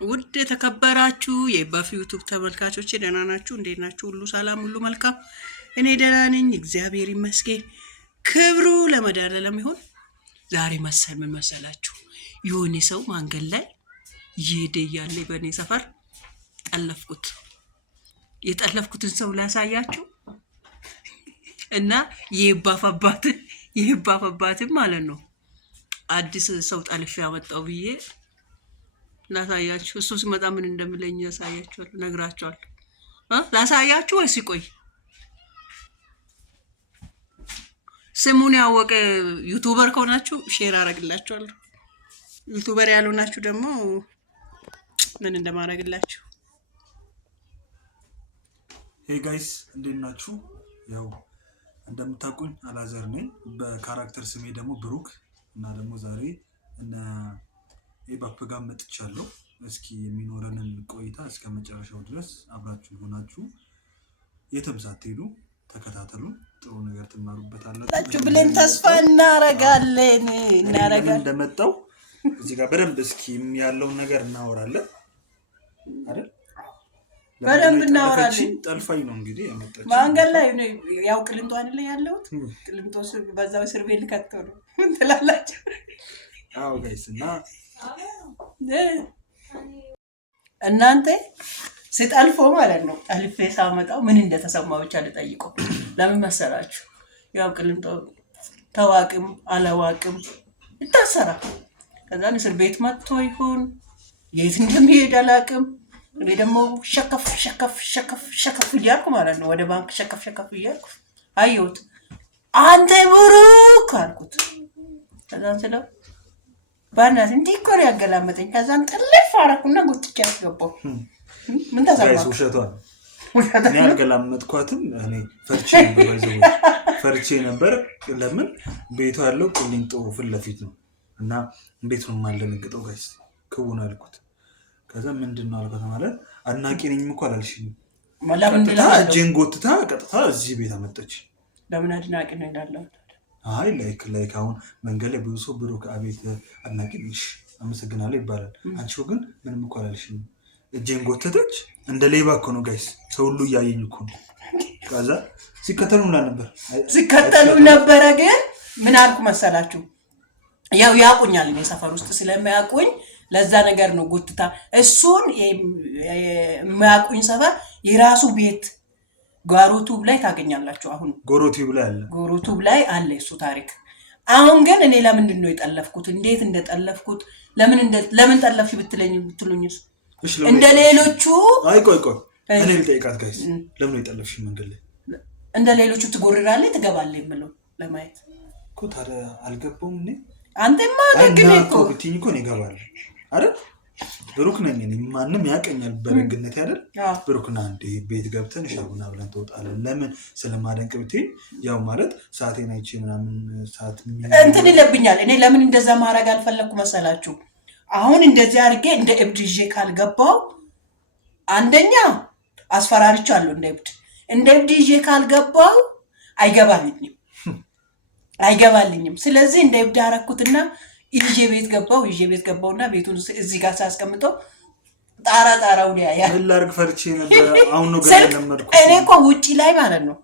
ውድ የተከበራችሁ የባፊ ዩቲዩብ ተመልካቾች ደህና ናችሁ? እንዴት ናችሁ? ሁሉ ሰላም፣ ሁሉ መልካም። እኔ ደህና ነኝ፣ እግዚአብሔር ይመስገን። ክብሩ ለመድኃኒዓለም ይሁን። ዛሬ ምን መሰላችሁ? የሆነ ሰው መንገድ ላይ እየሄደ እያለ በእኔ ሰፈር ጠለፍኩት። የጠለፍኩትን ሰው ላሳያችሁ እና የባፈባትን ማለት ነው። አዲስ ሰው ጠልፌ ያመጣው ብዬ ላሳያችሁ። እሱ ሲመጣ ምን እንደምለኝ ያሳያችኋለሁ፣ ነግራችኋለሁ። ላሳያችሁ ወይስ ይቆይ? ስሙን ያወቀ ዩቲዩበር ከሆናችሁ ሼር አደርግላችኋለሁ። ዩቲዩበር ያልሆናችሁ ደግሞ ምን እንደማደርግላችሁ። ሄይ ጋይስ እንዴት ናችሁ? ያው እንደምታውቁኝ አላዘር ነኝ። በካራክተር ስሜ ደግሞ ብሩክ እና ደግሞ ዛሬ እና ኤባፕ ጋር መጥቻለሁ። እስኪ የሚኖረንን ቆይታ እስከ መጨረሻው ድረስ አብራችሁ ሆናችሁ የትም ሳትሄዱ ተከታተሉን። ጥሩ ነገር ትማሩበታላችሁ ብለን ተስፋ እናረጋለን። እንደመጣው እዚህ ጋር በደንብ እስኪ ያለውን ነገር እናወራለን አይደል? በደንብ እናወራለን። ጠልፋኝ ነው እንግዲህ የመጣችው ማንገል ላይ ያው ቅልንጦ አይደለ ያለሁት። ቅልንጦ በዛው እስር ቤት ልከተው ነው ትላላችሁ። አዎ ጋይስ እና እናንተ ስጠልፎ ማለት ነው። ጠልፌ ሳመጣው ምን እንደተሰማው ብቻ ልጠይቀው። ለምን መሰላችሁ? ያው ቅልንጦ ተዋቅም አላዋቅም ይታሰራል። ከዛ እስር ቤት መጥቶ ይሁን የት እንደሚሄድ አላውቅም። እኔ ደግሞ ሸከፍ እያልኩ ማለት ነው። ወደ ባንክ ሸከፍ እያልኩ አየሁት። አንተ ብሩክ አልኩት። ከዛን ስለው ባናት እንዲህ እኮ ነው ያገላመጠኝ። ከዛን ጥልፍ አደረኩና ጉትቻ ያስገባው። ምን ተሰማህ? ውሸቷን እኔ አልገላመጥኳትም። እኔ ፈርቼ ነበር። ለምን ቤቷ ያለው ቅሊንጦ ፊት ለፊት ነው እና እንዴት ነው የማልደነግጠው ጋይስ? ክውን አልኩት። ከዛ ምንድን ነው አልኳት። ማለት አድናቂ ነኝ እኮ አላልሽኝም። እጄን ጎትታ ቀጥታ እዚህ ቤት አመጣች። ለምን አድናቂ ነው ይላል? አይ ላይክ አሁን መንገድ ላይ ብዙ ሰው ብሩክ አቤት አድናቂ ነሽ አመሰግናለሁ ይባላል። አንቺው ግን ምንም እኮ አላልሽኝም። እጄን ጎተተች። እንደ ሌባ እኮ ነው ጋይስ፣ ሰው ሁሉ እያየኝ እኮ ነው። ከዛ ሲከተሉ ነበረ። ግን ምን አልኩ መሰላችሁ? ያው ያውቁኛል፣ እኔ ሰፈር ውስጥ ስለማያውቁኝ ለዛ ነገር ነው ጎትታ። እሱን የማያውቁኝ ሰፈር የራሱ ቤት ጎሮቱብ ላይ ታገኛላችሁ። አሁን ጎሮቱብ ላይ አለ እሱ ታሪክ። አሁን ግን እኔ ለምንድን ነው የጠለፍኩት? እንዴት እንደጠለፍኩት ለምን ጠለፍሽ ብትሉኝስ እንደ ሌሎቹ ቆይ እኔ ልጠይቃት ጋይስ። ለምን የጠለፍሽ መንገድ ላይ እንደ ሌሎቹ ትጎርራለህ ትገባለህ የምለው ለማየት እኮ። ታዲያ አልገባውም እኔ አንተማ ደግኔ እኮ ብትይኝ እኮ እኔ እገባለሁ አይደል? ብሩክ ነኝ እኔ፣ ማንም ያቀኛል በረግነት አይደል? ብሩክና አንዴ ቤት ገብተን ሻቡና ብለን ተወጣለን። ለምን ስለማደንቅ ብትይኝ ያው ማለት ሰዓቴን አይቼ ምናምን ሰዓት እንትን ይለብኛል። እኔ ለምን እንደዛ ማድረግ አልፈለኩ መሰላችሁ? አሁን እንደዚህ አድርጌ እንደ እብድ ይዤ ካልገባው አንደኛ አስፈራርቻለሁ። እንደ እብድ ይዤ ካልገባው አይገባልኝም። ስለዚህ እንደ እብድ አደረኩትና ይዤ ቤት ገባውና ቤቱን እዚህ ጋር ሳስቀምጠው ጣራውን ያያል። ምን ላድርግ ፈርቼ ነበር። አሁን ነው ገና ለመድኩ። እኔ እኮ ውጪ ላይ ማለት ነው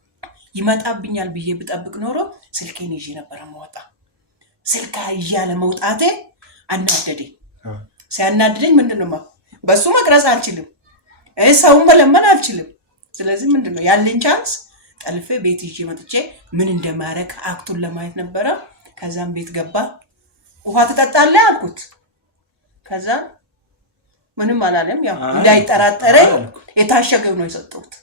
ይመጣብኛል ብዬ ብጠብቅ ኖሮ ስልኬን ይዤ ነበር የምወጣ። ስልካ ይዤ ለመውጣቴ አናደደኝ። ሲያናድደኝ ምንድነው በሱ መቅረጽ አልችልም፣ ሰውን መለመን አልችልም። ስለዚህ ምንድነው ያለኝ ቻንስ ጠልፌ ቤት ይዤ መጥቼ ምን እንደማረክ አክቱን ለማየት ነበረ። ከዛም ቤት ገባ። ውሃ ትጠጣለህ አልኩት። ከዛ ምንም አላለም። ያው እንዳይጠራጠረኝ የታሸገው ነው የሰጠሁት።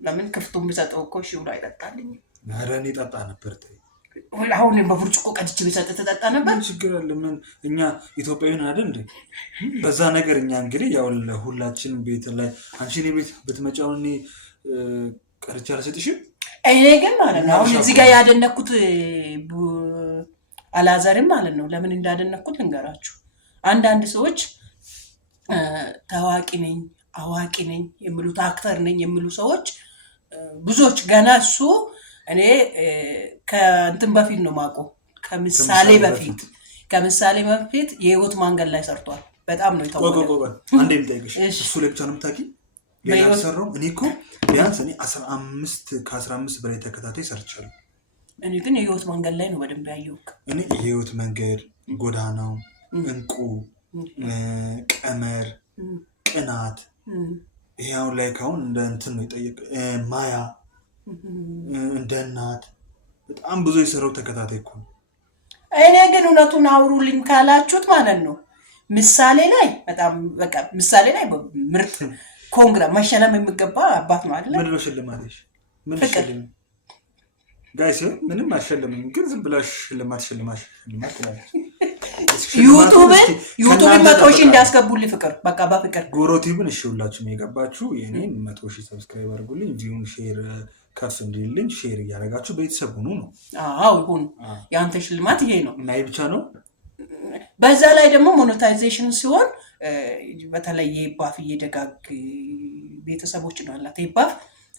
ለምን ክፍቱን ቢሰጠው እኮ እሺ ብሎ አይጠጣልኝም። ኧረ እኔ ጠጣ ነበር። አሁን በብርጭቆ ቀድቼ ቢሰጥ ተጠጣ ነበር። ችግር አለ? ምን እኛ ኢትዮጵያዊን አይደል እንዴ? በዛ ነገር እኛ እንግዲህ ያው ለሁላችንም ቤት ላይ አንቺ እኔ ቤት ብትመጪው እኔ ቀርቼ አልሰጥሽም። እኔ ግን ማለት ነው አሁን እዚህ ጋር ያደነኩት አላዛርም ማለት ነው። ለምን እንዳደነኩት እንገራችሁ። አንዳንድ ሰዎች ታዋቂ ነኝ አዋቂ ነኝ የሚሉት አክተር ነኝ የሚሉ ሰዎች ብዙዎች ገና እሱ እኔ ከእንትን በፊት ነው ማቆ ከምሳሌ በፊት የህይወት መንገድ ላይ ሰርቷል። በጣም ነው የተወደደው። አንዴ ልጠይቅሽ፣ እሱ ላይ ብቻ ነው የምታውቂው? ሌላ ሰራው? እኔ እኮ ቢያንስ እኔ 15 በላይ ተከታታይ ሰርቻለሁ። እኔ ግን የህይወት መንገድ ላይ ነው በደንብ ያየሁት። እኔ የህይወት መንገድ፣ ጎዳናው፣ እንቁ፣ ቀመር፣ ቅናት ይሄ አሁን ላይ ካሁን እንደ እንትን ነው የጠየቅ ማያ እንደ እናት በጣም ብዙ የሰራው ተከታታይ እኮ ነው። እኔ ግን እውነቱን አውሩልኝ ካላችሁት ማለት ነው ምሳሌ ላይ በጣም በቃ ምሳሌ ላይ ምርጥ ኮንግራ መሸለም የሚገባ አባት ነው አይደል? ምን ነው ሽልማትሽ? ምን ሽልም ጋይስ ምንም አልሸለምም፣ ግን ዝም ብላሽ ሽልማት ትላለች። ዩቲዩብ 100,000 እንዳስገቡልኝ ፍቅር በቃ በፍቅር ጎሮቲብን እሺ፣ ሁላችሁም የገባችሁ የኔን 100,000 ሰብስክራይብ አድርጉልኝ፣ ቪውን ሼር ከፍ እንዲልኝ ሼር እያደረጋችሁ ቤተሰብ ሁኑ ነው። አዎ ይሁን። ያንተ ሽልማት ይሄ ነው እና ይሄ ብቻ ነው። በዛ ላይ ደግሞ ሞኔታይዜሽን ሲሆን በተለይ የባፍ እየደጋግ ቤተሰቦች ነው አላት። የባፍ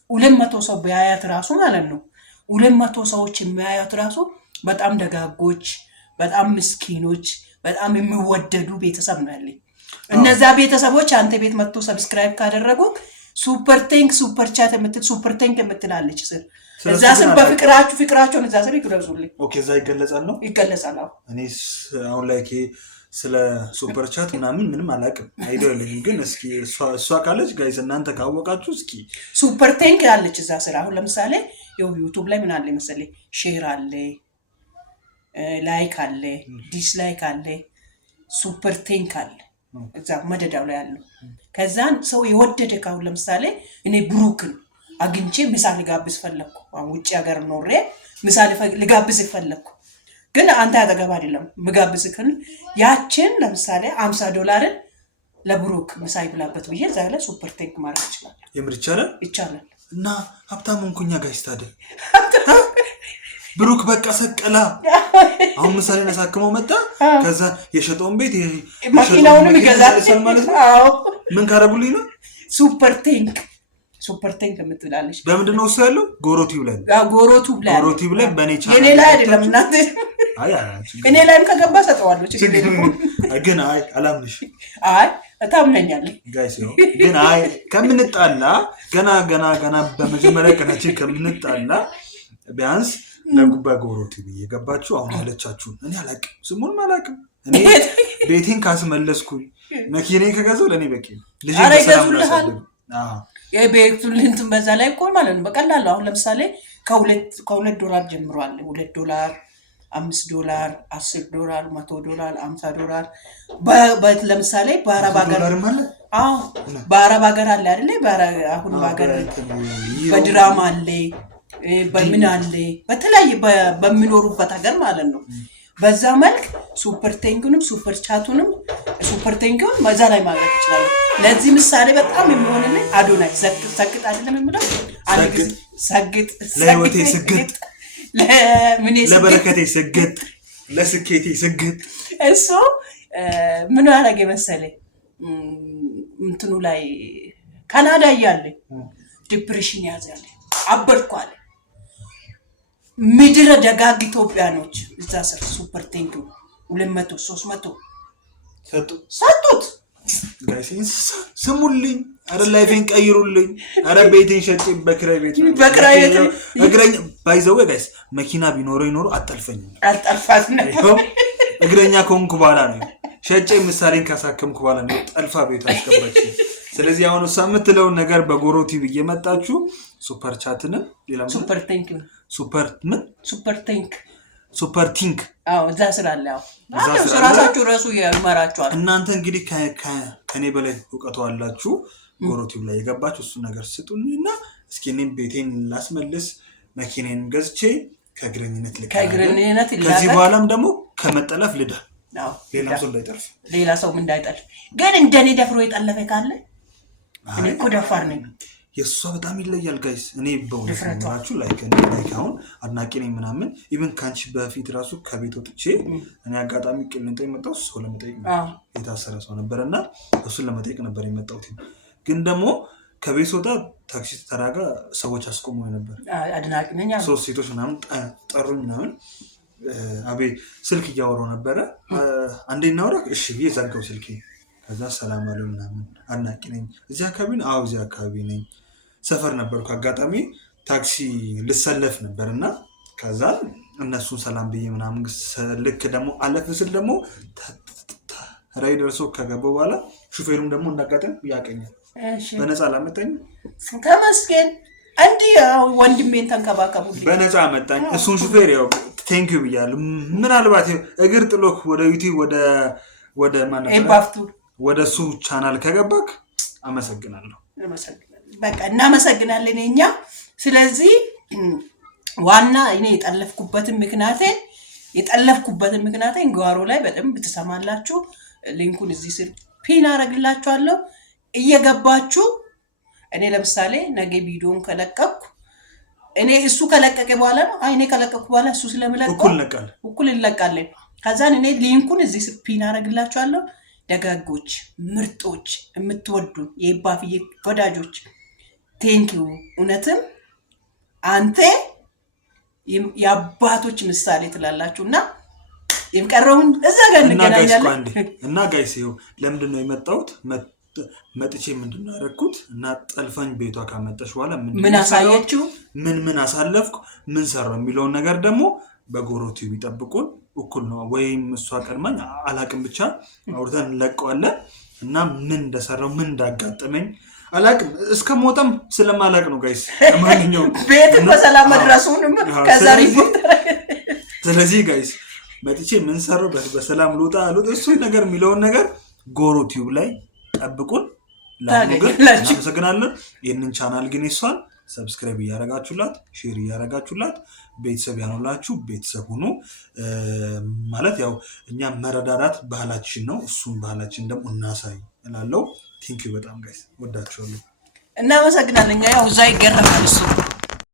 200 ሰው ቢያያት ራሱ ማለት ነው 200 ሰዎች የሚያያት ራሱ በጣም ደጋጎች፣ በጣም ምስኪኖች፣ በጣም የሚወደዱ ቤተሰብ ነው ያለኝ። እነዛ ቤተሰቦች አንተ ቤት መጥቶ ሰብስክራይብ ካደረጉ ሱፐር ቴንክ ሱፐር ቻት ሱፐር ቴንክ የምትላለች ስር እዛ ስር ፍቅራቸውን እዛ ስር ይግለጹልኝ። ኦኬ እዛ ይገለጻል ነው ይገለጻል። እኔ አሁን ላይ ስለ ሱፐር ቻት ምንም አላውቅም፣ አይደለም ግን እስኪ እሷ ካለች ጋይስ እናንተ ካወቃችሁ እስኪ ሱፐር ቴንክ ያለች እዛ ስር አሁን ለምሳሌ ዩቲዩብ ላይ ምን አለ መሰለኝ ሼር አለ፣ ላይክ አለ፣ ዲስላይክ አለ፣ ሱፐር ቴንክ አለ እዛ መደዳው ላይ ያለው። ከዛን ሰው የወደደ ካሁን ለምሳሌ እኔ ብሩክን አግኝቼ ምሳ ልጋብዝ ፈለኩ፣ ውጭ ሀገር ኖሬ ምሳ ልጋብዝ ፈለኩ፣ ግን አንተ ያጠገብ አይደለም ምጋብዝክን ያችን ለምሳሌ $50 ለብሩክ ምሳ ይብላበት ብዬ እዛ ላይ ሱፐር ቴንክ ማድረግ ይችላል። የምር ይቻላል። እና ሀብታም እንኩኛ ጋይስ ታዲያ ብሩክ በቃ ሰቀላ አሁን ምሳሌ ነሳክመው መጣ። ከዛ የሸጠውን ቤት መኪናውንም ይገዛል ማለት ነው። ምን ካረጉልኝ ነው ሱፐር ቴንክ የምትላለች። በምንድን ነው እሱ ያለው? ጎሮቲብ ላይ ጎሮቲብ ላይ በኔ ቻናል የኔ ላይ አይደለም እናት እኔ ላይም ከገባ ሰጠዋለሁ። ግን አላምንሽ። ታምነኛለህ ጋይስ ነው ግን ከምንጣላ ገና በመጀመሪያ ቀናችን ከምንጣላ ቢያንስ ለጉባ ጎሮቲብ እየገባችሁ አሁን ያለቻችሁን እኔ አላውቅም፣ ስሙንም አላውቅም። እኔ ቤቴን ካስመለስኩኝ መኪናዬን ከገዛው ለእኔ በቂ ነው። ልጅ ይገዙልሃል። የቤቱን እንትን በዛ ላይ እኮ ማለት ነው በቀላሉ አሁን ለምሳሌ $2 ጀምሯል። $2 $5 $10 $100 $50 ለምሳሌ በአረብ ሀገር በአረብ ሀገር አለ አይደለ? አሁን በሀገር በድራማ አለ በምን አለ በተለያየ በሚኖሩበት ሀገር ማለት ነው። በዛ መልክ ሱፐር ቴንኩንም ሱፐር ቻቱንም ሱፐር ቴንኩን መዛ ላይ ማግኘት ይችላል። ለዚህ ምሳሌ በጣም የሚሆንልኝ አዶናይ ሰግጥ አይደለም የምለው ሰግጥ ለህይወቴ ስግጥ ለበረከቴ ስግጥ ለስኬቴ ስግጥ እሱ ምን ያደረገ መሰለኝ እንትኑ ላይ ካናዳ እያለ ዲፕሬሽን ያዘለ አበድኩ አለ። ምድረ ደጋግ ኢትዮጵያኖች እዛ ስር ሱፐር ቴንክ 200 300 ሰጡት። ጋይስ ስሙልኝ፣ አረ ላይፌን ቀይሩልኝ፣ አረ ቤቴን ሸጬ በክራይ ቤት እግረኛ ባይዘው ጋይስ መኪና ቢኖረው ይኖር አልጠልፋት ነው። እግረኛ ከሆንኩ በኋላ ነው ሸጬ ምሳሌን ካሳከምኩ በኋላ ነው ጠልፋ ቤት አስገባች። ስለዚህ አሁን እሷ የምትለውን ነገር በጎሮቲብ እየመጣችሁ ሱፐር ቻትንም ሌላም ሱፐር ቴንክ ሱፐር ቲንክ እዛ ስላለ ራሳችሁ ራሱ ይመራችኋል። እናንተ እንግዲህ ከኔ በላይ እውቀቱ አላችሁ። ጎሮቲብ ላይ የገባችሁ እሱ ነገር ስጡኝና እስኪ እኔም ቤቴን ላስመልስ፣ መኪናን ገዝቼ ከእግረኝነት ከዚህ በኋላም ደግሞ ከመጠለፍ ልዳ ሌላ ሰው እንዳይጠልፍ። ግን እንደኔ ደፍሮ የጠለፈ ካለ እኔ እኮ ደፋር ነኝ። የእሷ በጣም ይለያል ጋይስ። እኔ በእውነት ናችሁ ላይክ አሁን አድናቂ ነኝ ምናምን ኢቨን ካንቺ በፊት ራሱ ከቤት ወጥቼ እኔ አጋጣሚ ቅልንጦ የመጣው ሰው ለመጠየቅ ነበር። የታሰረ ሰው ነበርና እሱን ለመጠየቅ ነበር የመጣሁት። ግን ደግሞ ከቤት ወጣ ታክሲ ተራጋ ሰዎች አስቆመው ነበር። አድናቂ ነኝ 3 ሴቶች ምናምን ጠሩኝ ምናምን አቤ ስልክ እያወራሁ ነበረ። አንዴ እናውራ እሺ ብዬ ዘጋው ስልኬ። ከዛ ሰላም አለው ምናምን አድናቂ ነኝ እዚህ አካባቢ ነው። አዎ እዚህ አካባቢ ነኝ። ሰፈር ነበርኩ አጋጣሚ ታክሲ ልሰለፍ ነበር እና ከዛ እነሱን ሰላም ብዬ ምናምን ልክ ደግሞ አለፍ ስል ደግሞ ራይ ደርሶ ከገባው በኋላ ሹፌሩም ደግሞ እንዳጋጠም ያቀኛል። በነፃ ላመጣኝ ተመስገን። እንዲህ ወንድሜን ተንከባከቡልኝ በነፃ አመጣኝ። እሱን ሹፌር ያው ቴንኪው ብያለሁ። ምናልባት እግር ጥሎክ ወደ ዩቲዩብ ወደ ማነው ወደ እሱ ቻናል ከገባክ አመሰግናለሁ። በቃ እናመሰግናለን እኛ። ስለዚህ ዋና እኔ የጠለፍኩበትን ምክንያቴን ጓሮ ላይ በደንብ ትሰማላችሁ። ሊንኩን እዚህ ስር ፒን አደርግላችኋለሁ እየገባችሁ። እኔ ለምሳሌ ነገ ቪዲዮን ከለቀኩ እኔ እሱ ከለቀቀ በኋላ ነው እኔ ከለቀኩ በኋላ እሱ ስለምለቀው እኩል እንለቃለን። ከዛን እኔ ሊንኩን እዚህ ስር ፒን አደርግላችኋለሁ። ደጋጎች ምርጦች የምትወዱን የባፍዬ ወዳጆች ቴንኪው። እውነትም አንተ የአባቶች ምሳሌ ትላላችሁና የምቀረውን እዛ ጋር እንገናኛለን። እና ጋይስ ይኸው ለምንድን ነው የመጣሁት? መጥቼ ምንድን ነው ያደረኩት? እና ጠልፈኝ ቤቷ ካመጣሽ በኋላ ምን አሳየችው፣ ምን አሳለፍኩ፣ ምን ሰራው የሚለውን ነገር ደግሞ በጎሮ ቲቪ ይጠብቁን። እኩል ነው ወይም እሷ ቀድማኝ አላቅም፣ ብቻ አውርተን እንለቀዋለን። እና ምን እንደሰራው ምን እንዳጋጠመኝ አላቅም። እስከ ሞተም ስለማላቅ ነው ጋይስ። ለማንኛውም ቤት በሰላም መድረሱንም ከዛ ሪፖርት። ስለዚህ ጋይስ መጥቼ ምን ሰራው በሰላም ልውጣ እሱን ነገር የሚለውን ነገር ጎሮ ቲዩብ ላይ ጠብቁን። እናመሰግናለን። ይህንን ቻናል ግን ይሷል ሰብስክራይብ እያደረጋችሁላት ሼር እያደረጋችሁላት ቤተሰብ ያኖላችሁ ቤተሰብ ሁኑ። ማለት ያው እኛ መረዳዳት ባህላችን ነው። እሱም ባህላችን ደግሞ እናሳይ እላለሁ። ቲንኪው በጣም ጋይስ ወዳችኋለሁ። እናመሰግናለን። ያው እዛ ይገረማል እሱ